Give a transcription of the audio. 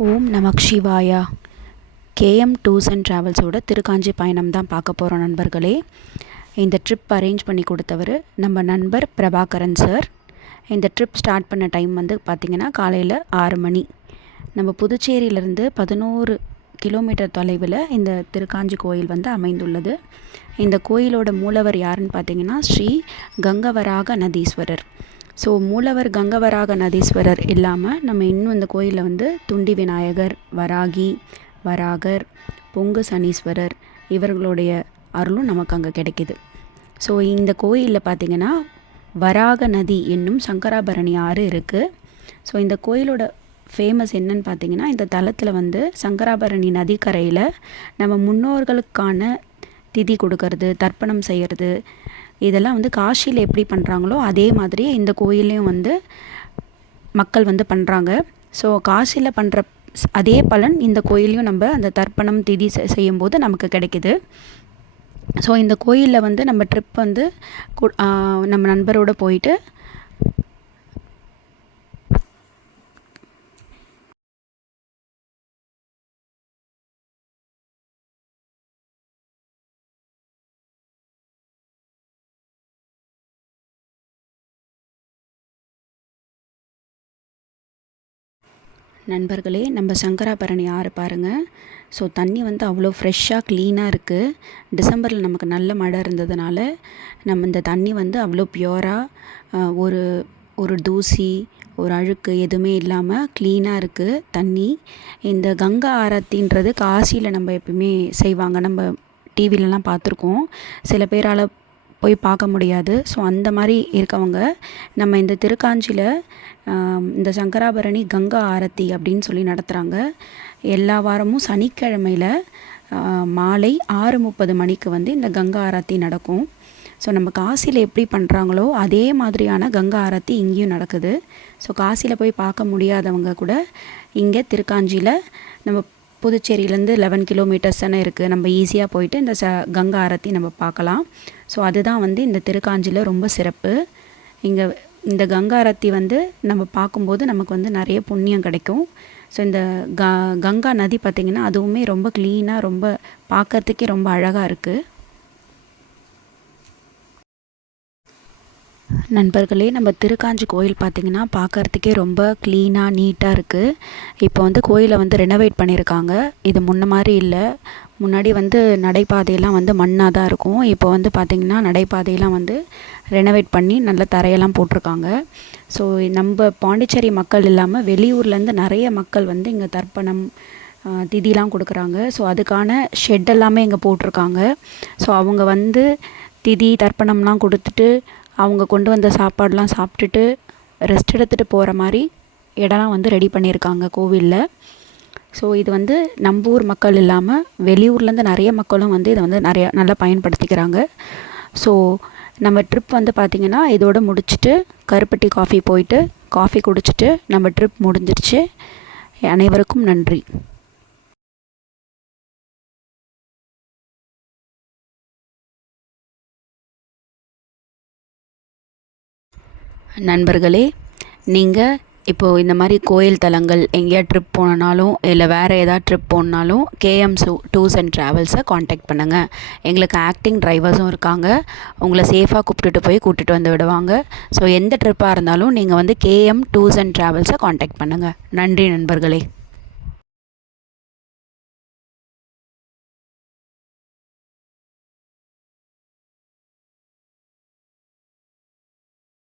ஓம் நமக் சிவாயா. KM tours and ட்ராவல்ஸோட Thirukanji பயணம் தான் பார்க்க போகிறோம் நண்பர்களே. இந்த ட்ரிப் அரேஞ்ச் பண்ணி கொடுத்தவர் நம்ம நண்பர் பிரபாகரன் சார். இந்த ட்ரிப் ஸ்டார்ட் பண்ண டைம் வந்து பார்த்திங்கன்னா காலையில் 6 மணி. நம்ம புதுச்சேரியிலேருந்து 11 கிலோமீட்டர் தொலைவில் இந்த திருக்காஞ்சி கோயில் வந்து அமைந்துள்ளது. இந்த கோயிலோட மூலவர் யாருன்னு பார்த்திங்கன்னா ஸ்ரீ கங்கவராக நதீஸ்வரர். ஸோ மூலவர் கங்கவராக நதீஸ்வரர் இல்லாமல் நம்ம இன்னும் இந்த கோயிலில் வந்து துண்டி விநாயகர், வராகி, வராகர், பொங்கு சனீஸ்வரர் இவர்களுடைய அருளும் நமக்கு அங்கே கிடைக்கிது. ஸோ இந்த கோயிலில் பார்த்திங்கன்னா வராக நதி என்னும் சங்கராபரணி ஆறு இருக்குது. ஸோ இந்த கோயிலோட ஃபேமஸ் என்னன்னு பார்த்திங்கன்னா, இந்த தலத்தில் வந்து சங்கராபரணி நதிக்கரையில் நம்ம முன்னோர்களுக்கான திதி கொடுக்கறது, தர்ப்பணம் செய்கிறது, இதெல்லாம் வந்து காசியில் எப்படி பண்ணுறாங்களோ அதே மாதிரி இந்த கோயிலையும் வந்து மக்கள் வந்து பண்ணுறாங்க. ஸோ காசியில் பண்ணுற அதே பலன் இந்த கோயிலையும் நம்ம அந்த தர்ப்பணம் திதி செய்யும்போது நமக்கு கிடைக்கிது. ஸோ இந்த கோயிலில் வந்து நம்ம ட்ரிப் வந்து நம்ம நண்பரோடு போயிட்டு நண்பர்களே, நம்ம சங்கராபரணி ஆறு பாருங்கள். ஸோ தண்ணி வந்து அவ்வளோ ஃப்ரெஷ்ஷாக க்ளீனாக இருக்குது. டிசம்பரில் நமக்கு நல்ல மழை இருந்ததுனால நம்ம இந்த தண்ணி வந்து அவ்வளோ ப்யூராக ஒரு தூசி, ஒரு அழுக்கு எதுவுமே இல்லாமல் க்ளீனாக இருக்குது தண்ணி. இந்த கங்கா ஆரத்தின்றது காசியில் நம்ம எப்பவுமே செய்வாங்க, நம்ம டிவிலலாம் பார்த்துருக்கோம். சில பேரால் போய் பார்க்க முடியாது. ஸோ அந்த மாதிரி இருக்கவங்க நம்ம இந்த திருக்காஞ்சியில் இந்த சங்கராபரணி கங்கா ஆரத்தி அப்படின்னு சொல்லி நடத்துகிறாங்க. எல்லா வாரமும் சனிக்கிழமையில் மாலை 6:30 மணிக்கு வந்து இந்த கங்கா ஆரத்தி நடக்கும். ஸோ நம்ம காசியில் எப்படி பண்ணுறாங்களோ அதே மாதிரியான கங்கா ஆரத்தி இங்கேயும் நடக்குது. ஸோ காசியில் போய் பார்க்க முடியாதவங்க கூட இங்கே திருக்காஞ்சியில் நம்ம புதுச்சேரியிலேருந்து 11 கிலோமீட்டர்ஸ் தானே இருக்குது, நம்ம ஈஸியாக போயிட்டு இந்த கங்கா ஆரத்தி நம்ம பார்க்கலாம். ஸோ அதுதான் வந்து இந்த திருக்காஞ்சியில் ரொம்ப சிறப்பு. இங்கே இந்த கங்கா ஆரத்தி வந்து நம்ம பார்க்கும்போது நமக்கு வந்து நிறைய புண்ணியம் கிடைக்கும். ஸோ இந்த கங்கா நதி பார்த்திங்கன்னா அதுவுமே ரொம்ப க்ளீனாக, ரொம்ப பார்க்குறதுக்கே ரொம்ப அழகாக இருக்குது. நண்பர்களே, நம்ம திருக்காஞ்சி கோயில் பார்த்திங்கன்னா பார்க்குறதுக்கே ரொம்ப க்ளீனாக, நீட்டாக இருக்குது. இப்போ வந்து கோயிலை வந்து ரெனோவேட் பண்ணியிருக்காங்க. இது முன்ன மாதிரி இல்லை. முன்னாடி வந்து நடைபாதையெல்லாம் வந்து மண்ணாக தான் இருக்கும். இப்போ வந்து பார்த்திங்கன்னா நடைபாதையெல்லாம் வந்து ரெனோவேட் பண்ணி நல்ல தரையெல்லாம் போட்டிருக்காங்க. ஸோ நம்ம பாண்டிச்சேரி மக்கள் இல்லாமல் வெளியூர்லேருந்து நிறைய மக்கள் வந்து இங்கே தர்ப்பணம் திதிலாம் கொடுக்குறாங்க. ஸோ அதுக்கான ஷெட் எல்லாமே இங்கே போட்டிருக்காங்க. ஸோ அவங்க வந்து திதி தர்ப்பணம்லாம் கொடுத்துட்டு அவங்க கொண்டு வந்த சாப்பாடெலாம் சாப்பிட்டுட்டு ரெஸ்ட் எடுத்துகிட்டு போகிற மாதிரி இடம்லாம் வந்து ரெடி பண்ணியிருக்காங்க கோவிலில். ஸோ இது வந்து நம்ம ஊர் மக்கள் இல்லாமல் வெளியூர்லேருந்து நிறைய மக்களும் வந்து இதை வந்து நல்லா பயன்படுத்திக்கிறாங்க. ஸோ நம்ம ட்ரிப் வந்து பார்த்திங்கன்னா இதோடு முடிச்சுட்டு கருப்பட்டி காஃபி போயிட்டு காஃபி குடிச்சிட்டு நம்ம ட்ரிப் முடிஞ்சிருச்சு. அனைவருக்கும் நன்றி. நண்பர்களே, நீங்கள் இப்போது இந்த மாதிரி கோயில் தலங்கள் எங்கேயா ட்ரிப் போனாலும் இல்லை வேறு ஏதாவது ட்ரிப் போனாலும் கேஎம் டூர்ஸ் அண்ட் ட்ராவல்ஸை காண்டாக்ட் பண்ணுங்கள். எங்களுக்கு ஆக்டிங் டிரைவர்ஸும் இருக்காங்க. உங்களை சேஃபாக கூப்பிட்டுட்டு வந்து விடுவாங்க. ஸோ எந்த ட்ரிப்பாக இருந்தாலும் நீங்கள் வந்து கேஎம் டூர்ஸ் அண்ட் ட்ராவல்ஸை காண்டாக்ட் பண்ணுங்கள். நன்றி நண்பர்களே.